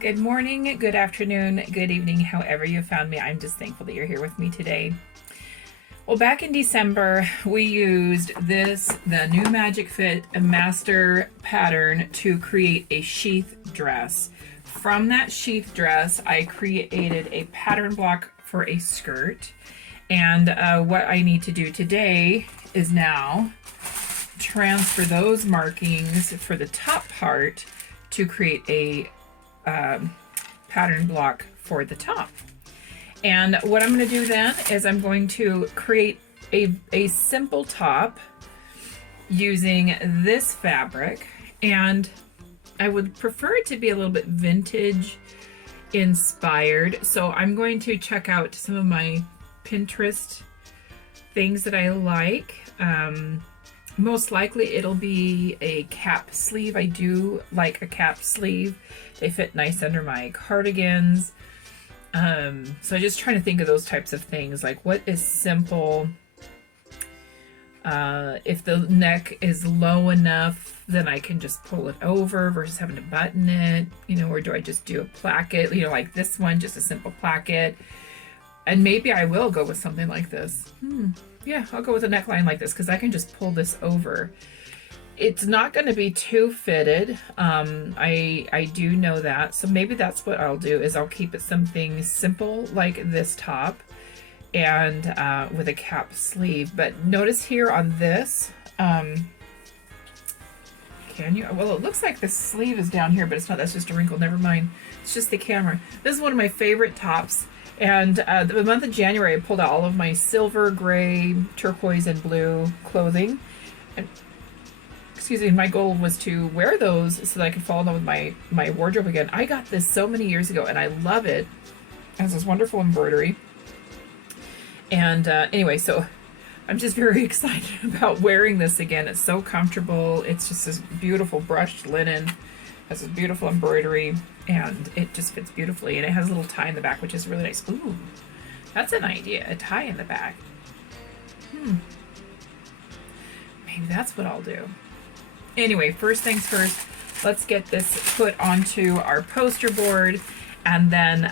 Good morning, good afternoon, good evening, however you found me. I'm just thankful that you're here with me today. Well, back in December, we used the new Magic Fit Master pattern to create a sheath dress. From that sheath dress, I created a pattern block for a skirt. And what I need to do today is now transfer those markings for the top part to create a pattern block for the top. And what I'm going to do then is I'm going to create a simple top using this fabric, and I would prefer it to be a little bit vintage inspired. So I'm going to check out some of my Pinterest things that I like. Most likely it'll be a cap sleeve. I do like a cap sleeve. They fit nice under my cardigans. So I'm just trying to think of those types of things. Like, what is simple? If the neck is low enough, then I can just pull it over versus having to button it, or do I just do a placket, like this one, just a simple placket. And maybe I will go with something like this. Yeah, I'll go with a neckline like this because I can just pull this over. It's not going to be too fitted. I do know that. So maybe that's what I'll do, is I'll keep it something simple like this top and with a cap sleeve. But notice here on this, can you? Well, it looks like the sleeve is down here, but it's not. That's just a wrinkle. Never mind. It's just the camera. This is one of my favorite tops. And the month of January, I pulled out all of my silver, gray, turquoise, and blue clothing. And, excuse me, my goal was to wear those so that I could fall in love with my wardrobe again. I got this so many years ago, and I love it. It has this wonderful embroidery. And anyway, so I'm just very excited about wearing this again. It's so comfortable. It's just this beautiful brushed linen. Has this beautiful embroidery, and it just fits beautifully. And it has a little tie in the back, which is really nice. Ooh, that's an idea, a tie in the back. Maybe that's what I'll do. Anyway, first things first, let's get this put onto our poster board, and then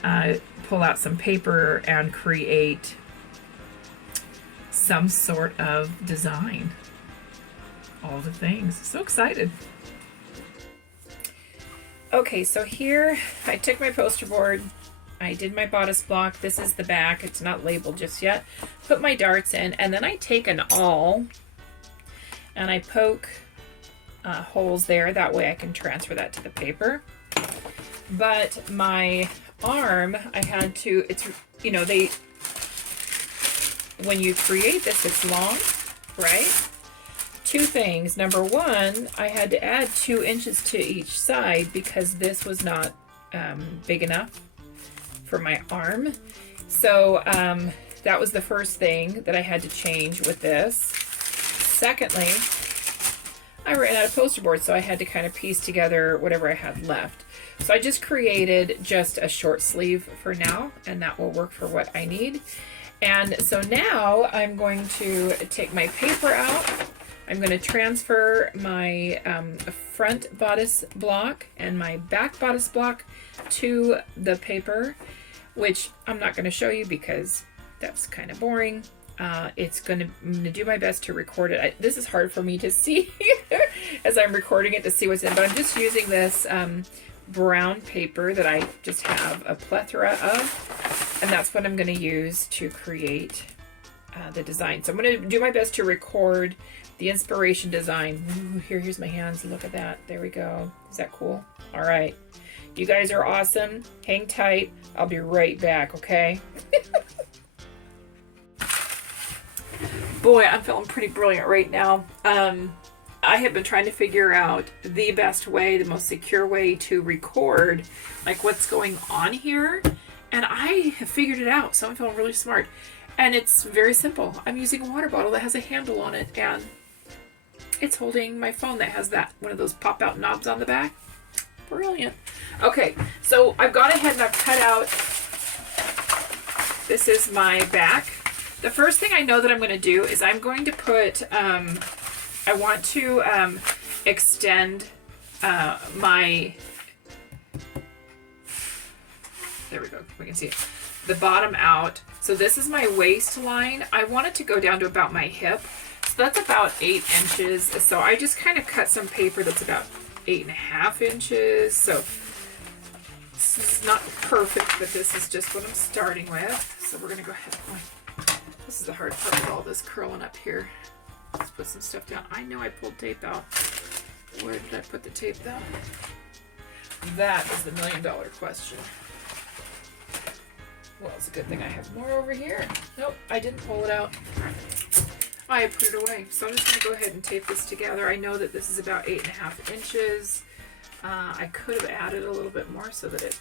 pull out some paper and create some sort of design. All the things. So excited. Okay, so here I took my poster board, I did my bodice block. This is the back, it's not labeled just yet. Put my darts in, and then I take an awl and I poke holes there. That way I can transfer that to the paper. But my arm, I had to, when you create this, it's long, right? Two things. Number one, I had to add 2 inches to each side because this was not big enough for my arm. So that was the first thing that I had to change with this. Secondly, I ran out of poster board, so I had to kind of piece together whatever I had left. So I just created just a short sleeve for now, and that will work for what I need. And so now I'm going to take my paper out. I'm going to transfer my front bodice block and my back bodice block to the paper, which I'm not going to show you because that's kind of boring. I'm going to do my best to record it. This is hard for me to see as I'm recording it to see what's in, but I'm just using this brown paper that I just have a plethora of, and that's what I'm going to use to create the design. So I'm going to do my best to record the inspiration design. Ooh, here's my hands. Look at that. There we go. Is that cool? All right. You guys are awesome. Hang tight. I'll be right back, okay? Boy, I'm feeling pretty brilliant right now. I have been trying to figure out the best way, the most secure way to record, like, what's going on here. And I have figured it out, so I'm feeling really smart. And it's very simple. I'm using a water bottle that has a handle on it, and it's holding my phone that has one of those pop-out knobs on the back. Brilliant. Okay, so I've gone ahead and I've cut out, this is my back. The first thing I know that I'm going to do is I'm going to put, I want to extend my we can see it, the bottom out. So this is my waistline. I want it to go down to about my hip. So that's about 8 inches. So I just kind of cut some paper that's about 8.5 inches. So this is not perfect, but this is just what I'm starting with. So we're going to go ahead. This is the hard part with all this curling up here. Let's put some stuff down. I know I pulled tape out. Where did I put the tape down? That is the $1 million question. Well, it's a good thing I have more over here. Nope, I didn't pull it out. I put it away. So I'm just going to go ahead and tape this together. I know that this is about 8.5 inches. I could have added a little bit more so that it,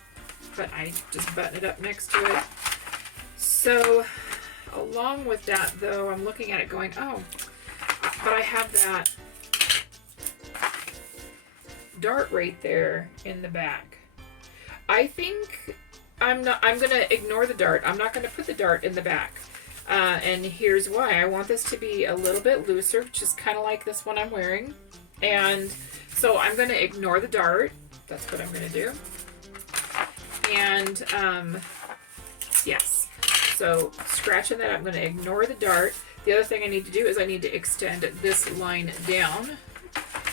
but I just button it up next to it. So along with that though, I'm looking at it going, oh, but I have that dart right there in the back. I think I'm going to ignore the dart. I'm not going to put the dart in the back. And here's why. I want this to be a little bit looser, just kind of like this one I'm wearing. And so I'm going to ignore the dart. That's what I'm going to do. And yes, so scratching that, I'm going to ignore the dart. The other thing I need to do is I need to extend this line down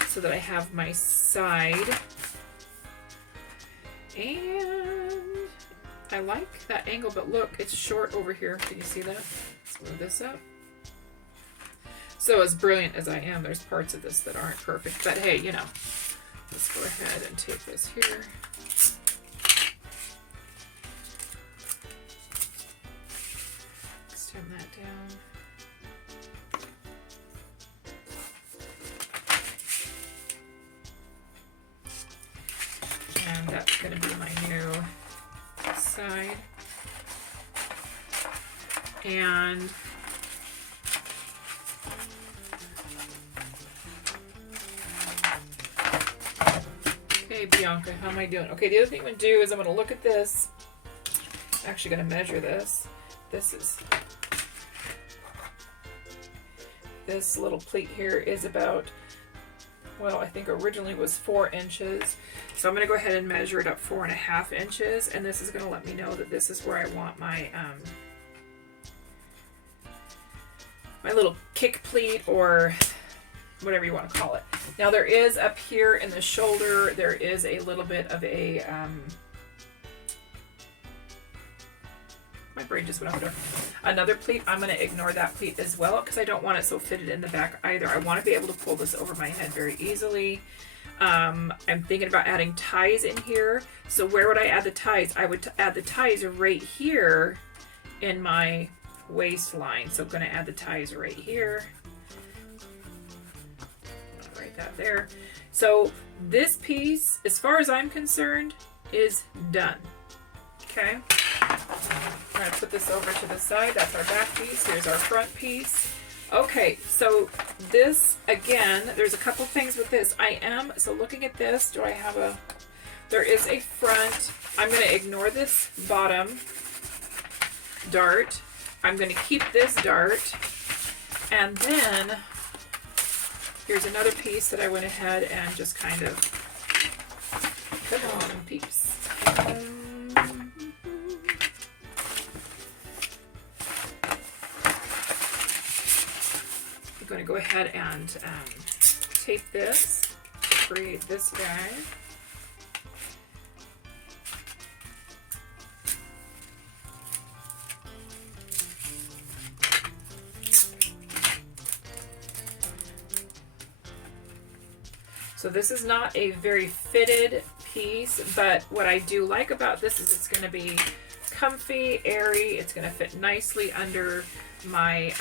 so that I have my side. And I like that angle, but look, it's short over here. Can you see that? Let's move this up. So as brilliant as I am, there's parts of this that aren't perfect, but hey, you know, let's go ahead and tape this here. Extend that down. And that's going to be my new side. And okay, Bianca, how am I doing? Okay, the other thing I'm going to do is I'm going to look at this. I'm actually going to measure this. This little pleat here is about, well, I think originally was 4 inches. So I'm going to go ahead and measure it up 4.5 inches. And this is going to let me know that this is where I want my, my little kick pleat or whatever you want to call it. Now there is up here in the shoulder, there is a little bit of a, my brain just went over another pleat. I'm going to ignore that pleat as well because I don't want it so fitted in the back either. I want to be able to pull this over my head very easily. I'm thinking about adding ties in here. So where would I add the ties? I would add the ties right here in my waistline. So I'm going to add the ties right here. Write that there. So this piece, as far as I'm concerned, is done. Okay. I'm going to put this over to the side. That's our back piece. Here's our front piece. Okay, so this, again, there's a couple things with this. So looking at this, do I have a, there is a front. I'm going to ignore this bottom dart. I'm going to keep this dart. And then here's another piece that I went ahead and just kind of, come on, peeps. I'm going to go ahead and tape this to create this guy. So this is not a very fitted piece, but what I do like about this is it's going to be comfy, airy. It's going to fit nicely under my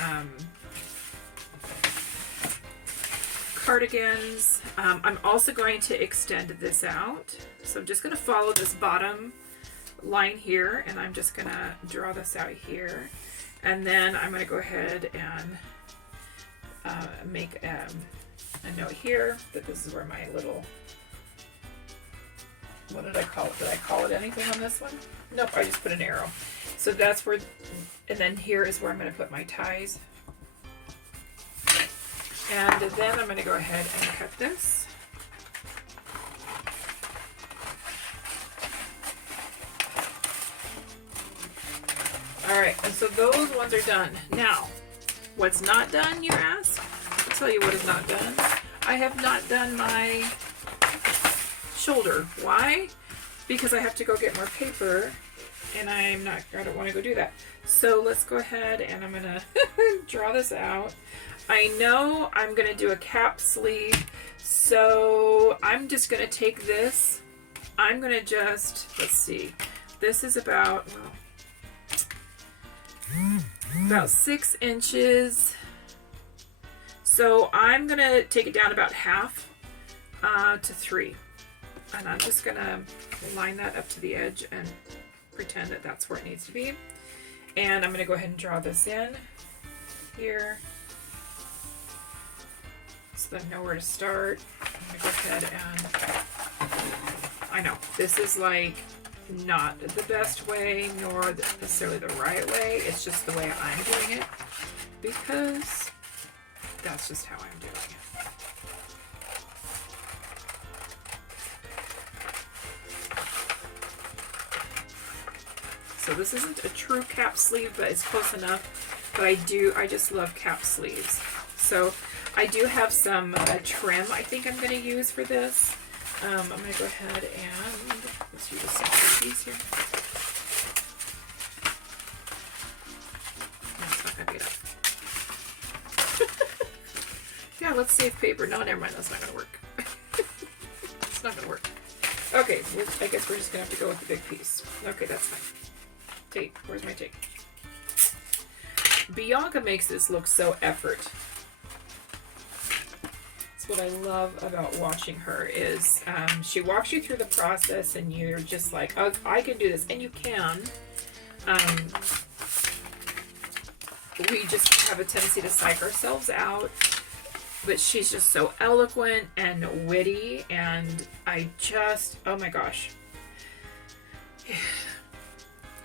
cardigans. I'm also going to extend this out. So I'm just going to follow this bottom line here, and I'm just going to draw this out here. And then I'm going to go ahead and make a note here that this is where my little, what did I call it? Did I call it anything on this one? Nope, I just put an arrow. So that's where, and then here is where I'm going to put my ties. And then I'm going to go ahead and cut this. right, and so those ones are done. Now, what's not done, you ask? I'll tell you what is not done. I have not done my shoulder. Why? Because I have to go get more paper, and I don't want to go do that. So let's go ahead and I'm gonna draw this out. I know I'm gonna do a cap sleeve, so I'm just gonna take this. I'm gonna just, let's see, this is about 6 inches. So I'm gonna take it down about half to 3. And I'm just gonna line that up to the edge and pretend that that's where it needs to be. And I'm gonna go ahead and draw this in here, so that I know where to start. I'm gonna go ahead and, I know, this is like not the best way, nor necessarily the right way. It's just the way I'm doing it, because that's just how I'm doing it. So this isn't a true cap sleeve, but it's close enough. But I just love cap sleeves. So I do have some trim I think I'm going to use for this. I'm going to go ahead and let's use a sample piece here. No, it's not going to be enough. Yeah, let's save paper. No, never mind. That's not going to work. It's not going to work. Okay, I guess we're just going to have to go with the big piece. Okay, that's fine. Tape. Where's my tape? Bianca makes this look so effort. That's what I love about watching her is she walks you through the process and you're just like, oh, I can do this. And you can. We just have a tendency to psych ourselves out. But she's just so eloquent and witty, and oh my gosh.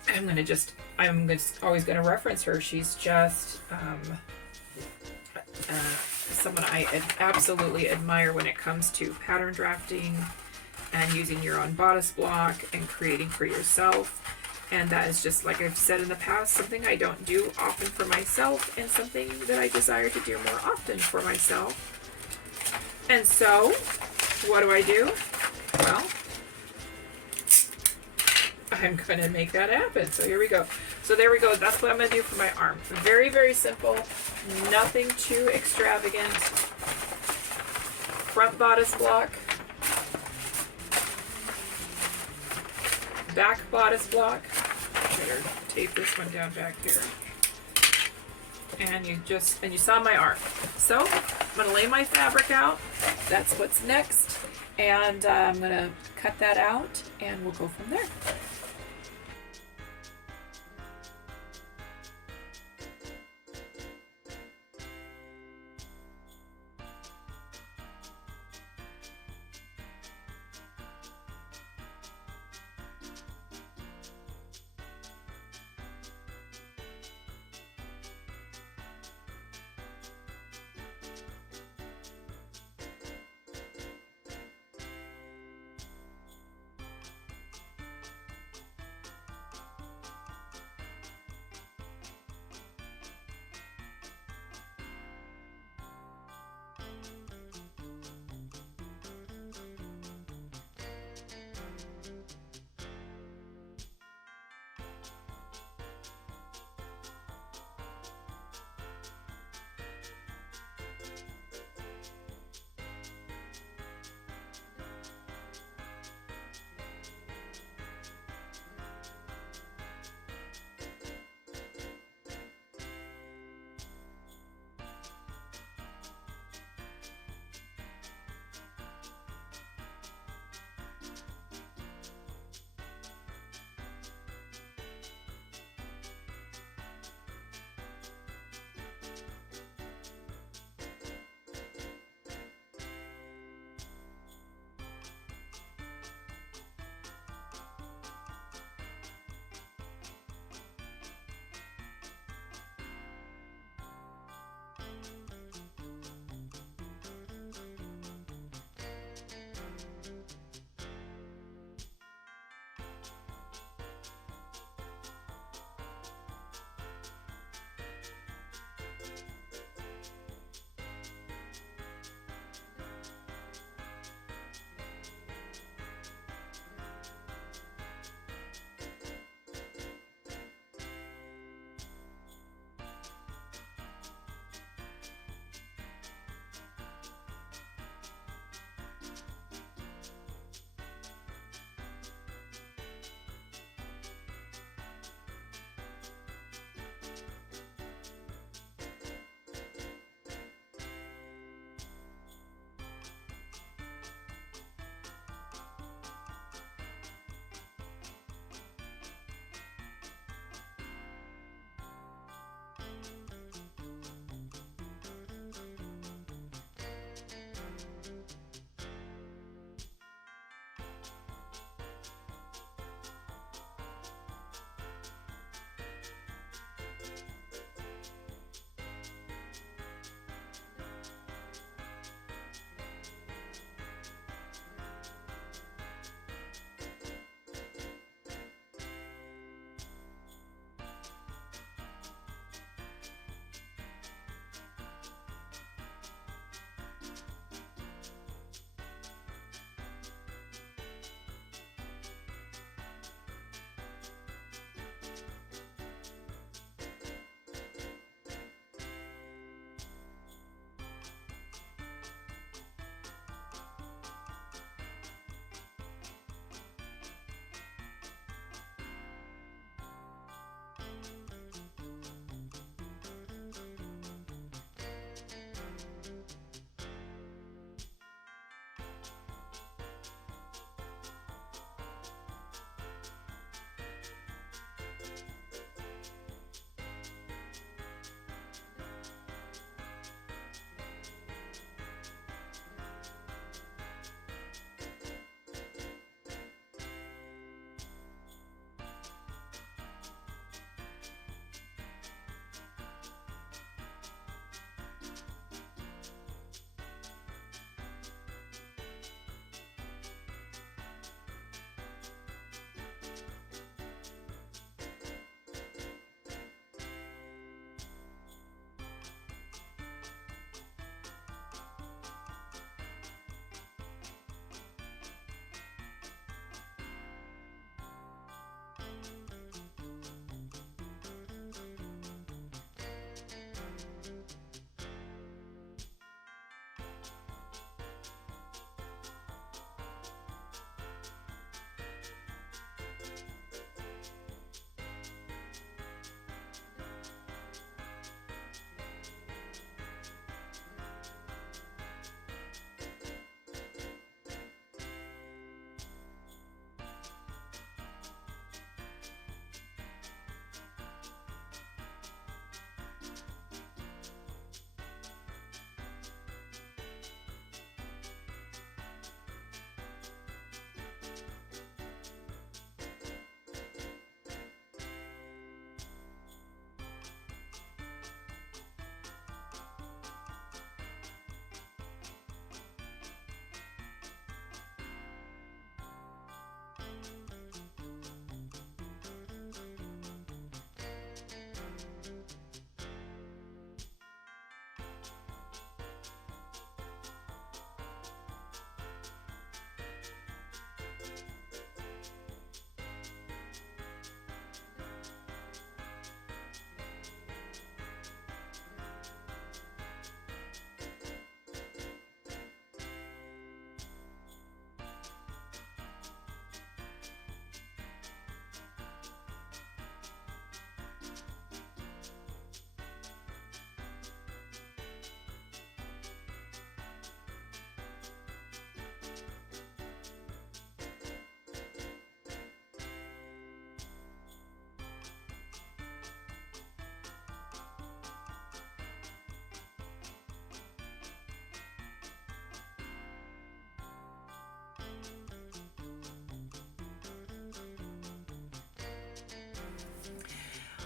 I'm always gonna reference her. She's just someone I absolutely admire when it comes to pattern drafting and using your own bodice block and creating for yourself. And that is just, like I've said in the past, something I don't do often for myself, and something that I desire to do more often for myself. And so, what do? Well, I'm going to make that happen. So here we go. So there we go. That's what I'm going to do for my arm. Very, very simple. Nothing too extravagant. Front bodice block. Back bodice block. Better tape this one down back here. And you saw my arm. So I'm going to lay my fabric out. That's what's next. And I'm going to cut that out and we'll go from there.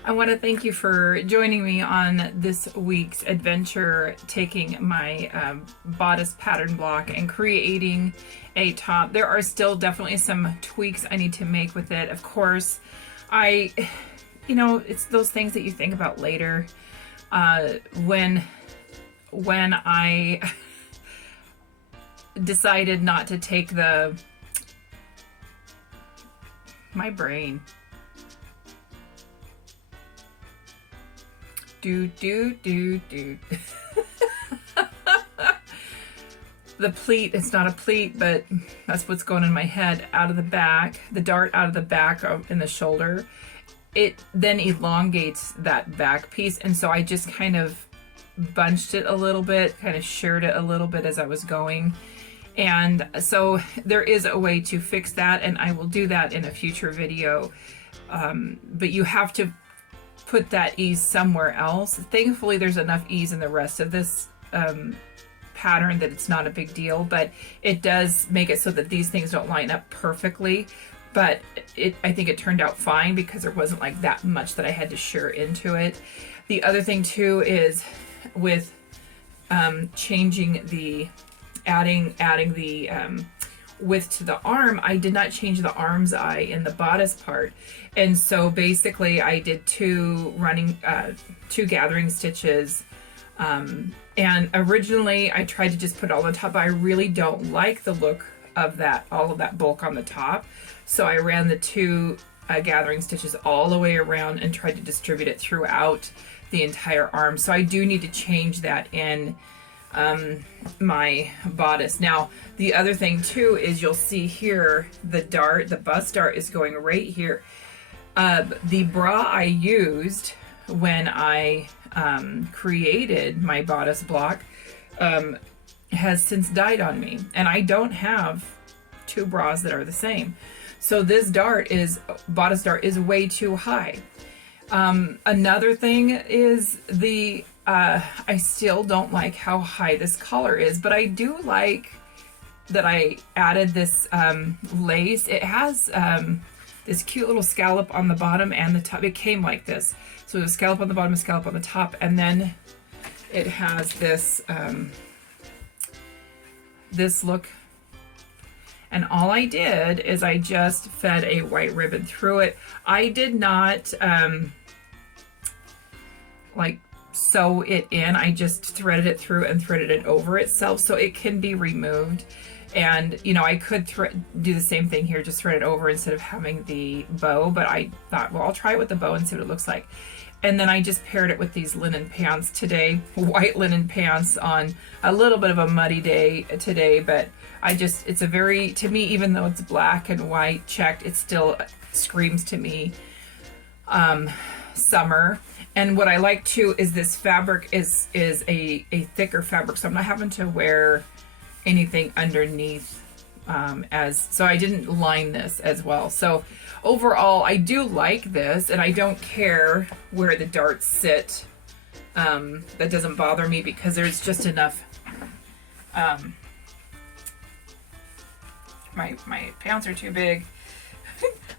I want to thank you for joining me on this week's adventure, taking my bodice pattern block and creating a top. There are still definitely some tweaks I need to make with it. Of course, it's those things that you think about later. When I decided not to take my brain. The pleat, it's not a pleat, but that's what's going in my head, out of the back, the dart out of the back in the shoulder, it then elongates that back piece. And so I just kind of bunched it a little bit, kind of shared it a little bit as I was going. And so there is a way to fix that, and I will do that in a future video. But you have to put that ease somewhere else. Thankfully, there's enough ease in the rest of this pattern that it's not a big deal, but it does make it so that these things don't line up perfectly. But I think it turned out fine because there wasn't like that much that I had to share into it. The other thing too is with changing adding the width to the arm, I did not change the arm's eye in the bodice part. And so basically I did two gathering stitches. And originally I tried to just put it all on top, but I really don't like the look of all of that bulk on the top. So I ran the two gathering stitches all the way around and tried to distribute it throughout the entire arm. So I do need to change that in my bodice. Now, the other thing too is you'll see here the bust dart is going right here. The bra I used when I created my bodice block has since died on me, and I don't have two bras that are the same. So this bodice dart is way too high. Another thing is I still don't like how high this collar is, but I do like that I added this lace. It has this cute little scallop on the bottom and the top. It came like this. So there's a scallop on the bottom, a scallop on the top, and then it has this this look. And all I did is I just fed a white ribbon through it. I did not like sew it in. I just threaded it through and threaded it over itself so it can be removed. And I could do the same thing here, just thread it over instead of having the bow, but I thought, well, I'll try it with the bow and see what it looks like. And then I just paired it with these linen pants today, white linen pants on a little bit of a muddy day today, but it's a very, to me, even though it's black and white checked, it still screams to me summer. And what I like too is this fabric is a thicker fabric, so I'm not having to wear anything underneath so I didn't line this as well. So overall, I do like this, and I don't care where the darts sit. That doesn't bother me because there's just enough. My pants are too big,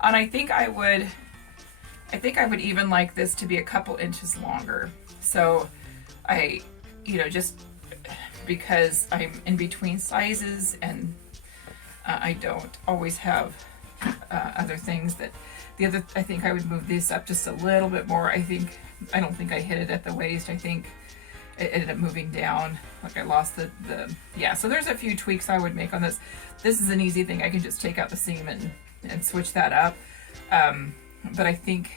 and I think I would even like this to be a couple inches longer. So just because I'm in between sizes and I don't always have other things I think I would move this up just a little bit more. I don't think I hit it at the waist. I think it ended up moving down, like I lost yeah. So there's a few tweaks I would make on this. This is an easy thing. I can just take out the seam and switch that up. But I think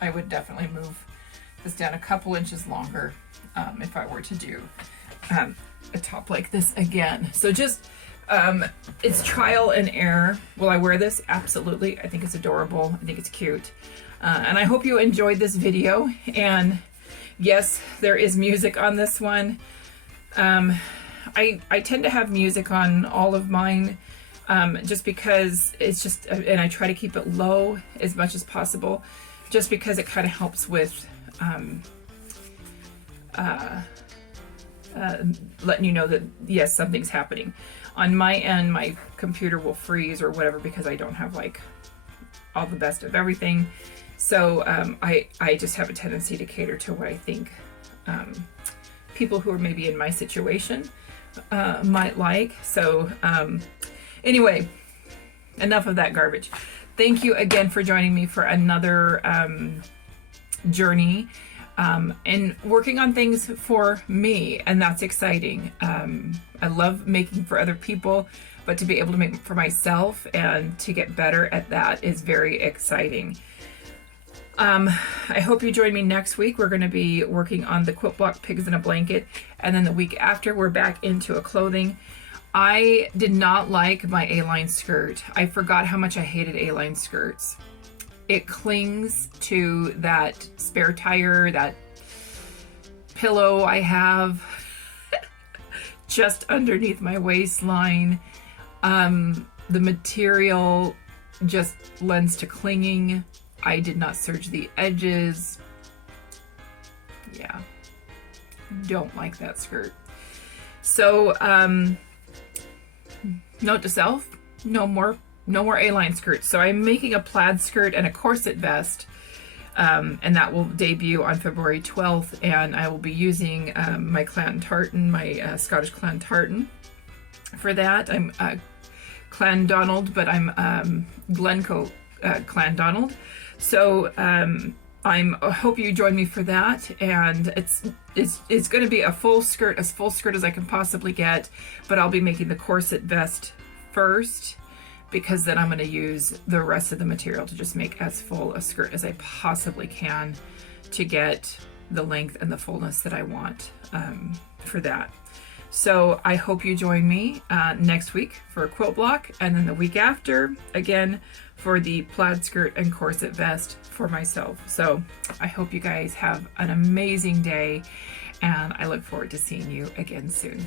I would definitely move this down a couple inches longer if I were to do a top like this again. So just it's trial and error. Will I wear this? Absolutely. I think it's adorable. I think it's cute. And I hope you enjoyed this video. And yes, there is music on this one. I tend to have music on all of mine just because it's just, and I try to keep it low as much as possible, just because it kind of helps with letting you know that yes, something's happening. On my end, my computer will freeze or whatever because I don't have like all the best of everything, So I just have a tendency to cater to what I think people who are maybe in my situation might like. So anyway, enough of that garbage. Thank you again for joining me for another journey and working on things for me, and that's exciting. I love making for other people, but to be able to make for myself and to get better at that is very exciting. I hope you join me next week. We're going to be working on the quilt block Pigs in a Blanket, and then the week after we're back into a clothing. I did not like my A-line skirt. I forgot how much I hated A-line skirts. It clings to that spare tire, that pillow I have just underneath my waistline. The material just lends to clinging. I did not serge the edges. Yeah, don't like that skirt. So, note to self, no more A-line skirts. So I'm making a plaid skirt and a corset vest, and that will debut on February 12th, and I will be using my clan tartan, my Scottish clan tartan for that. I'm Clan Donald, but I'm Glencoe Clan Donald. So I hope you join me for that, and it's going to be a full skirt, as full skirt as I can possibly get, but I'll be making the corset vest first, because then I'm going to use the rest of the material to just make as full a skirt as I possibly can to get the length and the fullness that I want for that. So I hope you join me next week for a quilt block, and then the week after, again, for the plaid skirt and corset vest for myself. So I hope you guys have an amazing day, and I look forward to seeing you again soon.